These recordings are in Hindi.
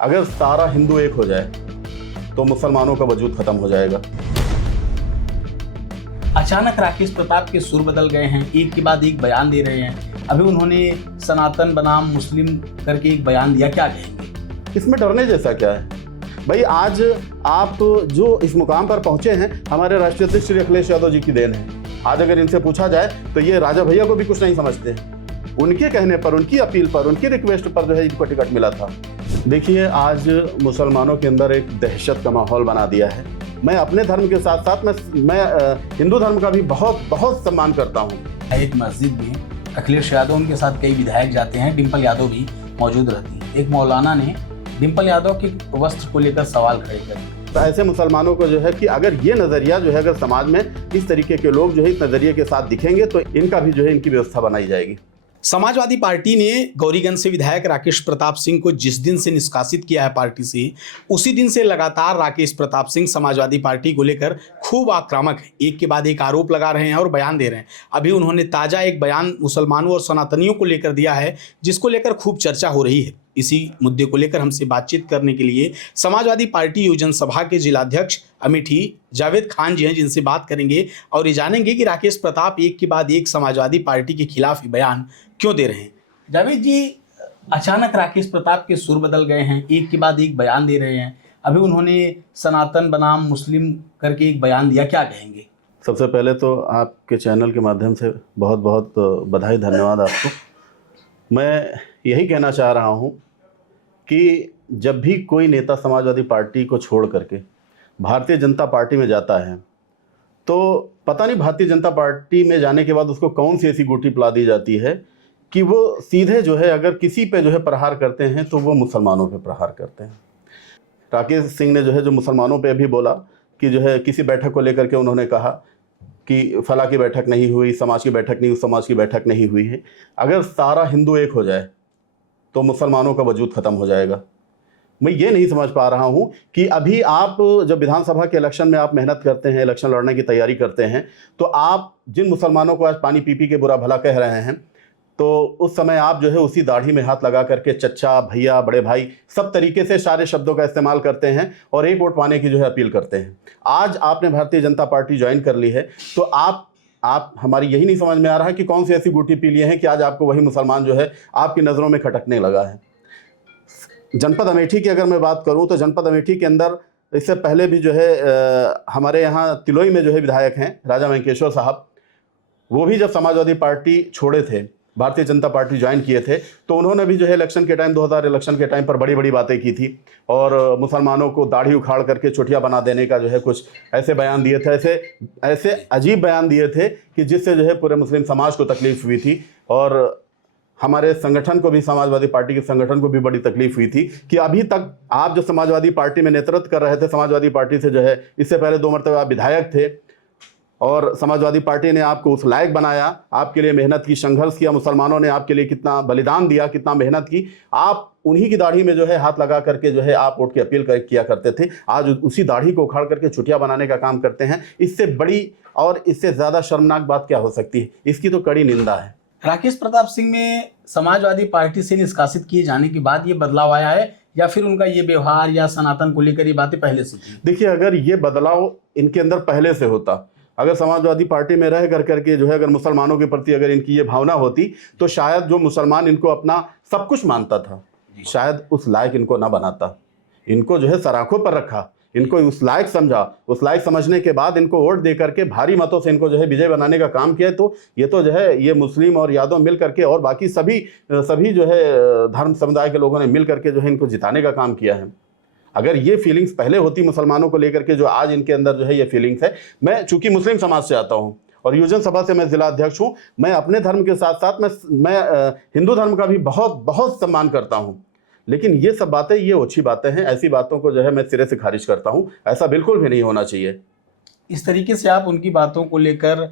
अगर सारा हिंदू एक हो जाए तो मुसलमानों का वजूद खत्म हो जाएगा। अचानक राकेश प्रताप के सुर बदल गए हैं, एक के बाद एक बयान दे रहे हैं। अभी उन्होंने सनातन बनाम मुस्लिम करके एक बयान दिया, क्या कहेंगे? इसमें डरने जैसा क्या है भाई? आज आप जो इस मुकाम पर पहुंचे हैं, हमारे राष्ट्रीय अध्यक्ष श्री अखिलेश यादव जी की देन है। आज अगर इनसे पूछा जाए तो ये राजा भैया को भी कुछ नहीं समझते। उनके कहने पर, उनकी अपील पर, उनकी रिक्वेस्ट पर जो है इनको टिकट मिला था। देखिए, आज मुसलमानों के अंदर एक दहशत का माहौल बना दिया है। मैं अपने धर्म के साथ साथ मैं हिंदू धर्म का भी बहुत बहुत सम्मान करता हूँ। एक मस्जिद में अखिलेश यादव, उनके साथ कई विधायक जाते हैं, डिम्पल यादव भी मौजूद रहती है। एक मौलाना ने डिम्पल यादव के वस्त्र को लेकर सवाल खड़े कर। तो ऐसे मुसलमानों को जो है कि अगर ये नज़रिया जो है, अगर समाज में इस तरीके के लोग जो है इस नज़रिए के साथ दिखेंगे तो इनका भी जो है इनकी व्यवस्था बनाई जाएगी। समाजवादी पार्टी ने गौरीगंज से विधायक राकेश प्रताप सिंह को जिस दिन से निष्कासित किया है पार्टी से, उसी दिन से लगातार राकेश प्रताप सिंह समाजवादी पार्टी को लेकर खूब आक्रामक है। एक के बाद एक आरोप लगा रहे हैं और बयान दे रहे हैं। अभी उन्होंने ताज़ा एक बयान मुसलमानों और सनातनियों को लेकर दिया है, जिसको लेकर खूब चर्चा हो रही है। इसी मुद्दे को लेकर हमसे बातचीत करने के लिए समाजवादी पार्टी योजन सभा के जिलाध्यक्ष अमेठी जावेद खान जी हैं, जिनसे बात करेंगे और ये जानेंगे कि राकेश प्रताप एक के बाद एक समाजवादी पार्टी के खिलाफ ही बयान क्यों दे रहे हैं। जावेद जी, अचानक राकेश प्रताप के सुर बदल गए हैं, एक के बाद एक बयान दे रहे हैं। अभी उन्होंने सनातन बनाम मुस्लिम करके एक बयान दिया, क्या कहेंगे? सबसे पहले तो आपके चैनल के माध्यम से बहुत बहुत बधाई, धन्यवाद आपको। मैं यही कहना चाह रहा हूँ कि जब भी कोई नेता समाजवादी पार्टी को छोड़ करके भारतीय जनता पार्टी में जाता है तो पता नहीं भारतीय जनता पार्टी में जाने के बाद उसको कौन सी ऐसी गोटी पिला दी जाती है कि वो सीधे जो है अगर किसी पे जो है प्रहार करते हैं तो वो मुसलमानों पे प्रहार करते हैं। राकेश सिंह ने जो है जो मुसलमानों पे भी बोला कि जो है किसी बैठक को लेकर के उन्होंने कहा कि फला की बैठक नहीं हुई, समाज की बैठक नहीं, उस समाज की बैठक नहीं हुई है। अगर सारा हिंदू एक हो जाए तो मुसलमानों का वजूद ख़त्म हो जाएगा। मैं ये नहीं समझ पा रहा हूँ कि अभी आप जब विधानसभा के इलेक्शन में आप मेहनत करते हैं, इलेक्शन लड़ने की तैयारी करते हैं, तो आप जिन मुसलमानों को आज पानी पी पी के बुरा भला कह रहे हैं, तो उस समय आप जो है उसी दाढ़ी में हाथ लगा करके चच्चा, भैया, बड़े भाई, सब तरीके से सारे शब्दों का इस्तेमाल करते हैं और एक वोट पाने की जो है अपील करते हैं। आज आपने भारतीय जनता पार्टी ज्वाइन कर ली है तो आप हमारी यही नहीं समझ में आ रहा है कि कौन सी ऐसी गुटी पी लिए हैं कि आज आपको वही मुसलमान जो है आपकी नज़रों में खटकने लगा है। जनपद अमेठी की अगर मैं बात करूं तो जनपद अमेठी के अंदर इससे पहले भी जो है हमारे यहाँ तिलोई में जो है विधायक हैं राजा वेंकटेश्वर साहब, वो भी जब समाजवादी पार्टी छोड़े थे, भारतीय जनता पार्टी ज्वाइन किए थे, तो उन्होंने भी जो है इलेक्शन के टाइम 2000 इलेक्शन के टाइम पर बड़ी बड़ी बातें की थी और मुसलमानों को दाढ़ी उखाड़ करके चुटिया बना देने का जो है कुछ ऐसे बयान दिए थे, ऐसे अजीब बयान दिए थे कि जिससे जो है पूरे मुस्लिम समाज को तकलीफ हुई थी और हमारे संगठन को भी, समाजवादी पार्टी के संगठन को भी बड़ी तकलीफ हुई थी कि अभी तक आप जो समाजवादी पार्टी में नेतृत्व कर रहे थे, समाजवादी पार्टी से जो है इससे पहले 2 मरतबा आप विधायक थे और समाजवादी पार्टी ने आपको उस लायक बनाया, आपके लिए मेहनत की, संघर्ष किया, मुसलमानों ने आपके लिए कितना बलिदान दिया, कितना मेहनत की। आप उन्हीं की दाढ़ी में जो है हाथ लगा करके जो है आप वोट की अपील किया करते थे। आज उसी दाढ़ी को उखाड़ करके चुटिया बनाने का काम करते हैं। इससे बड़ी और इससे ज़्यादा शर्मनाक बात क्या हो सकती है? इसकी तो कड़ी निंदा है। राकेश प्रताप सिंह में समाजवादी पार्टी से निष्कासित किए जाने के बाद ये बदलाव आया है या फिर उनका ये व्यवहार या सनातन को लेकर ये बातें पहले से थी? देखिए, अगर ये बदलाव इनके अंदर पहले से होता, अगर समाजवादी पार्टी में रह करके जो है अगर मुसलमानों के प्रति अगर इनकी ये भावना होती तो शायद जो मुसलमान इनको अपना सब कुछ मानता था शायद उस लायक इनको ना बनाता। इनको जो है सराखों पर रखा, इनको उस लायक समझा, उस लायक समझने के बाद इनको वोट दे करके भारी मतों से इनको जो है विजय बनाने का काम किया। तो ये तो जो है ये मुस्लिम और यादव मिल करके और बाकी सभी जो है धर्म समुदाय के लोगों ने मिल करके जो है इनको जिताने का काम किया है। अगर ये फीलिंग्स पहले होती मुसलमानों को लेकर के जो आज इनके अंदर जो है ये फीलिंग्स है, मैं चूंकि मुस्लिम समाज से आता हूँ और योजन सभा से मैं जिला अध्यक्ष हूँ, मैं अपने धर्म के साथ साथ मैं हिंदू धर्म का भी बहुत बहुत सम्मान करता हूँ, लेकिन ये सब बातें ये ओछी बातें हैं। ऐसी बातों को जो है मैं सिरे से खारिज करता हूँ। ऐसा बिल्कुल भी नहीं होना चाहिए। इस तरीके से आप उनकी बातों को लेकर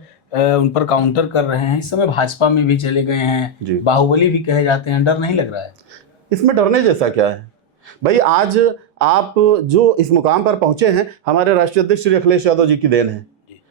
उन पर काउंटर कर रहे हैं। इस समय भाजपा में भी चले गए हैं, बाहुबली भी कहे जाते हैं, डर नहीं लग रहा है? इसमें डरने जैसा क्या है भाई? आज आप जो इस मुकाम पर पहुंचे हैं, हमारे राष्ट्रीय अध्यक्ष श्री अखिलेश यादव जी की देन है।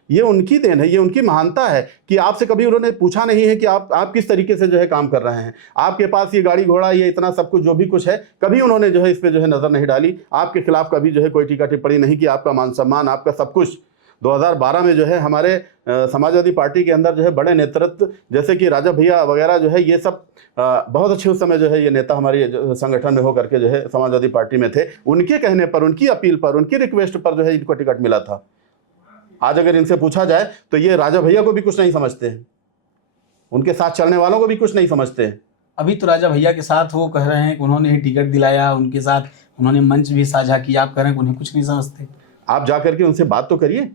ये उनकी देन है, ये उनकी महानता है कि आपसे कभी उन्होंने पूछा नहीं है कि आप किस तरीके से जो है काम कर रहे हैं। आपके पास ये गाड़ी घोड़ा, ये इतना सब कुछ जो भी कुछ है, कभी उन्होंने जो है इस पे जो है नज़र नहीं डाली। आपके खिलाफ कभी जो है कोई टीका टिप्पणी नहीं की। आपका मान सम्मान, आपका सब कुछ 2012 में जो है हमारे समाजवादी पार्टी के अंदर जो है बड़े नेतृत्व जैसे कि राजा भैया वगैरह जो है, ये सब बहुत अच्छे उस समय जो है ये नेता हमारे संगठन में होकर के जो है समाजवादी पार्टी में थे। उनके कहने पर, उनकी अपील पर, उनकी रिक्वेस्ट पर जो है इनको टिकट मिला था। आज अगर इनसे पूछा जाए तो ये राजा भैया को भी कुछ नहीं समझते हैं, उनके साथ चलने वालों को भी कुछ नहीं समझते हैं। अभी तो राजा भैया के साथ वो कह रहे हैं कि उन्होंने ही टिकट दिलाया, उनके साथ उन्होंने मंच भी साझा किया। आप कह रहे हैं कि उन्हें कुछ नहीं समझते। आप जाकर के उनसे बात तो करिए।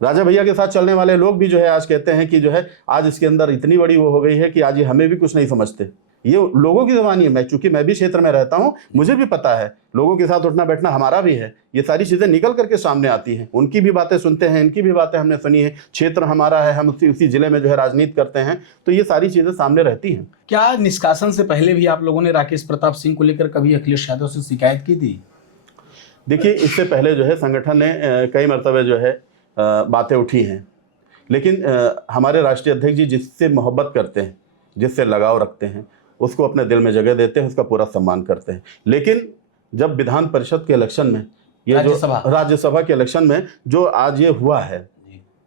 राजा भैया के साथ चलने वाले लोग भी जो है आज कहते हैं कि जो है आज इसके अंदर इतनी बड़ी वो हो गई है कि आज ये हमें भी कुछ नहीं समझते। ये लोगों की ज़बानी है। चूंकि मैं भी क्षेत्र में रहता हूँ, मुझे भी पता है, लोगों के साथ उठना बैठना हमारा भी है। ये सारी चीज़ें निकल करके सामने आती हैं, उनकी भी बातें सुनते हैं, इनकी भी बातें हमने सुनी है। क्षेत्र हमारा है, हम उसी जिले में जो है राजनीति करते हैं, तो ये सारी चीज़ें सामने रहती हैं। क्या निष्कासन से पहले भी आप लोगों ने राकेश प्रताप सिंह को लेकर कभी अखिलेश यादव से शिकायत की थी? देखिए, इससे पहले जो है संगठन ने कई मरतबे जो है बातें उठी हैं, लेकिन हमारे राष्ट्रीय अध्यक्ष जी जिससे मोहब्बत करते हैं, जिससे लगाव रखते हैं, उसको अपने दिल में जगह देते हैं, उसका पूरा सम्मान करते हैं। लेकिन जब विधान परिषद के इलेक्शन में, ये राज्यसभा के इलेक्शन में जो आज ये हुआ है,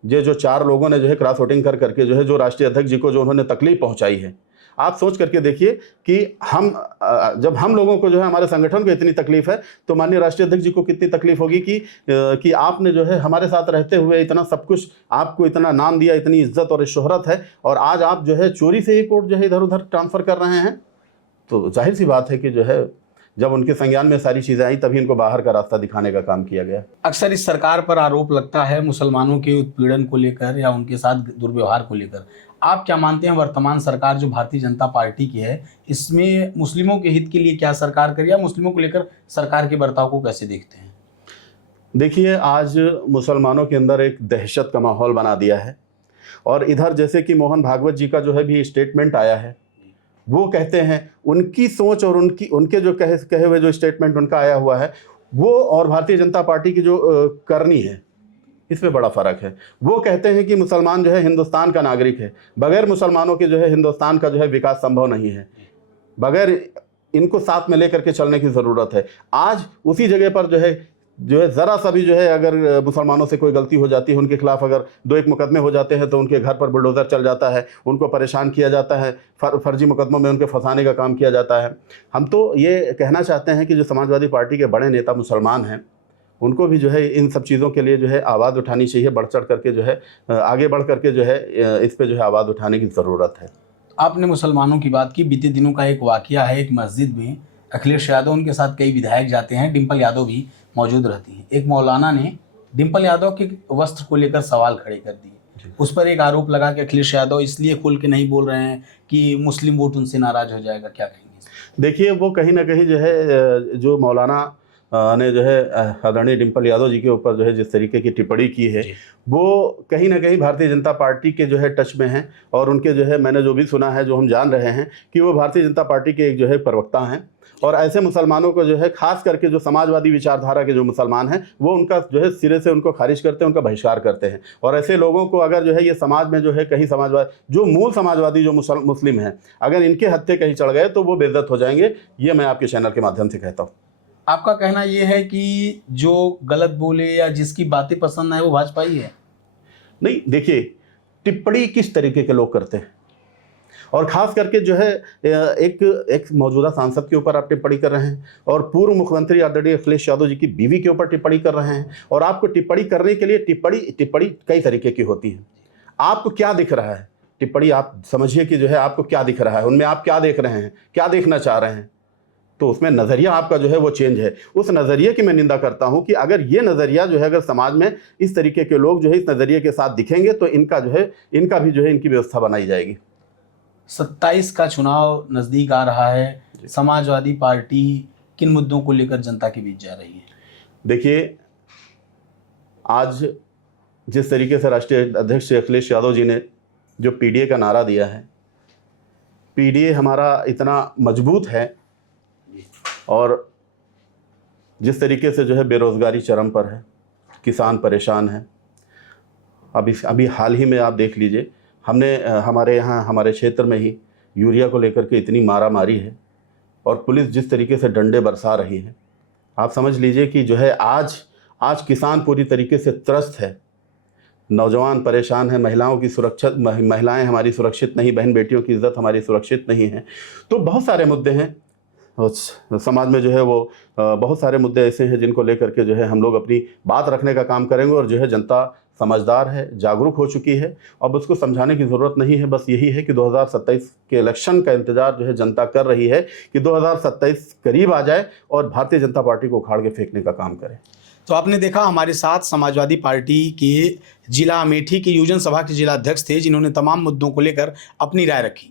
ये जो 4 लोगों ने जो है क्रॉस वोटिंग कर करके जो है जो राष्ट्रीय अध्यक्ष जी को जो उन्होंने तकलीफ पहुंचाई है, आप सोच करके देखिए कि जब हम लोगों को जो है हमारे संगठन को इतनी तकलीफ है, तो माननीय राष्ट्रीय अध्यक्ष जी को कितनी तकलीफ होगी कि आपने जो है हमारे साथ रहते हुए इतना सब कुछ, आपको इतना नाम दिया, इतनी इज्जत और शोहरत है, और आज आप जो है चोरी से ही कोर्ट जो है इधर उधर ट्रांसफ़र कर रहे हैं। तो जाहिर सी बात है कि जो है जब उनके संज्ञान में सारी चीज़ें आई, तभी इनको बाहर का रास्ता दिखाने का काम किया गया। अक्सर इस सरकार पर आरोप लगता है मुसलमानों के उत्पीड़न को लेकर या उनके साथ दुर्व्यवहार को लेकर। आप क्या मानते हैं, वर्तमान सरकार जो भारतीय जनता पार्टी की है, इसमें मुस्लिमों के हित के लिए क्या सरकार करे, या मुस्लिमों को लेकर सरकार के बर्ताव को कैसे देखते हैं? देखिए, आज मुसलमानों के अंदर एक दहशत का माहौल बना दिया है, और इधर जैसे कि मोहन भागवत जी का जो है भी स्टेटमेंट आया है, वो कहते हैं, उनकी सोच और उनके जो कहे हुए जो स्टेटमेंट उनका आया हुआ है, वो और भारतीय जनता पार्टी की जो करनी है, इसमें बड़ा फ़र्क है। वो कहते हैं कि मुसलमान जो है हिंदुस्तान का नागरिक है, बगैर मुसलमानों के जो है हिंदुस्तान का जो है विकास संभव नहीं है, बगैर इनको साथ में लेकर के चलने की ज़रूरत है। आज उसी जगह पर जो है ज़रा सा भी जो है अगर मुसलमानों से कोई गलती हो जाती है, उनके खिलाफ अगर 2-1 मुकदमे हो जाते हैं, तो उनके घर पर बुलडोज़र चल जाता है, उनको परेशान किया जाता है, फर्जी मुकदमों में उनके फंसाने का काम किया जाता है। हम तो ये कहना चाहते हैं कि जो समाजवादी पार्टी के बड़े नेता मुसलमान हैं, उनको भी जो है इन सब चीज़ों के लिए जो है आवाज़ उठानी चाहिए, बढ़ चढ़ करके जो है आगे बढ़ करके जो है इस पर जो है आवाज़ उठाने की ज़रूरत है। आपने मुसलमानों की बात की। बीते दिनों का एक वाकया है, एक मस्जिद में अखिलेश यादव, उनके साथ कई विधायक जाते हैं, डिम्पल यादव भी मौजूद रहती हैं। एक मौलाना ने डिम्पल यादव के वस्त्र को लेकर सवाल खड़े कर दिए। उस पर एक आरोप लगा कि अखिलेश यादव इसलिए खुल के नहीं बोल रहे हैं कि मुस्लिम वोट उनसे नाराज़ हो जाएगा। क्या कहेंगे? देखिए, वो कहीं ना कहीं जो है जो मौलाना ने जो है आदरणीय डिम्पल यादव जी के ऊपर जो है जिस तरीके की टिप्पणी की है, वो कहीं ना कहीं भारतीय जनता पार्टी के जो है टच में हैं, और उनके जो है मैंने जो भी सुना है, जो हम जान रहे हैं कि वो भारतीय जनता पार्टी के एक जो है प्रवक्ता हैं, और ऐसे मुसलमानों को जो है खास करके जो समाजवादी विचारधारा के जो मुसलमान हैं, वो उनका जो है सिरे से उनको खारिज करते हैं, उनका बहिष्कार करते हैं। और ऐसे लोगों को अगर जो है ये समाज में जो है कहीं समाजवाद जो मूल समाजवादी जो मुस्लिम हैं, अगर इनके हत्थे कहीं चढ़ गए तो वो बेइज्जत हो जाएंगे। ये मैं आपके चैनल के माध्यम से कहता हूँ। आपका कहना ये है कि जो गलत बोले या जिसकी बातें पसंद आए वो भाजपा ही है? नहीं, देखिए, टिप्पणी किस तरीके के लोग करते हैं, और ख़ास करके जो है एक मौजूदा सांसद के ऊपर आप टिप्पणी कर रहे हैं, और पूर्व मुख्यमंत्री आदरणीय अखिलेश यादव जी की बीवी के ऊपर टिप्पणी कर रहे हैं। और आपको टिप्पणी करने के लिए टिप्पणी कई तरीके की होती है। आपको क्या दिख रहा है, टिप्पणी आप समझिए कि जो है आपको क्या दिख रहा है, उनमें आप क्या देख रहे हैं, क्या देखना चाह रहे हैं, तो उसमें नज़रिया आपका जो है वो चेंज है। उस नज़रिए की मैं निंदा करता हूं कि अगर ये नज़रिया जो है अगर समाज में इस तरीके के लोग जो है इस नज़रिए के साथ दिखेंगे, तो इनका भी जो है इनकी व्यवस्था बनाई जाएगी। 27 का चुनाव नज़दीक आ रहा है, समाजवादी पार्टी किन मुद्दों को लेकर जनता के बीच जा रही है? देखिए, आज जिस तरीके से राष्ट्रीय अध्यक्ष अखिलेश यादव जी ने जो पीडीए का नारा दिया है, पीडीए हमारा इतना मजबूत है, और जिस तरीके से जो है बेरोज़गारी चरम पर है, किसान परेशान है, अभी हाल ही में आप देख लीजिए, हमने हमारे यहाँ हमारे क्षेत्र में ही यूरिया को लेकर के इतनी मारा मारी है और पुलिस जिस तरीके से डंडे बरसा रही है, आप समझ लीजिए कि जो है आज किसान पूरी तरीके से त्रस्त है, नौजवान परेशान है, महिलाओं की सुरक्षा, महिलाएं हमारी सुरक्षित नहीं, बहन बेटियों की इज्जत हमारी सुरक्षित नहीं है। तो बहुत सारे मुद्दे हैं समाज में, जो है वो बहुत सारे मुद्दे ऐसे हैं जिनको लेकर के जो है हम लोग अपनी बात रखने का काम करेंगे। और जो है जनता समझदार है, जागरूक हो चुकी है, अब उसको समझाने की ज़रूरत नहीं है। बस यही है कि 2027 के इलेक्शन का इंतज़ार जो है जनता कर रही है कि 2027 करीब आ जाए और भारतीय जनता पार्टी को उखाड़ के फेंकने का काम करें। तो आपने देखा हमारे साथ समाजवादी पार्टी के जिला अमेठी के योजन सभा के जिला अध्यक्ष थे, जिन्होंने तमाम मुद्दों को लेकर अपनी राय रखी।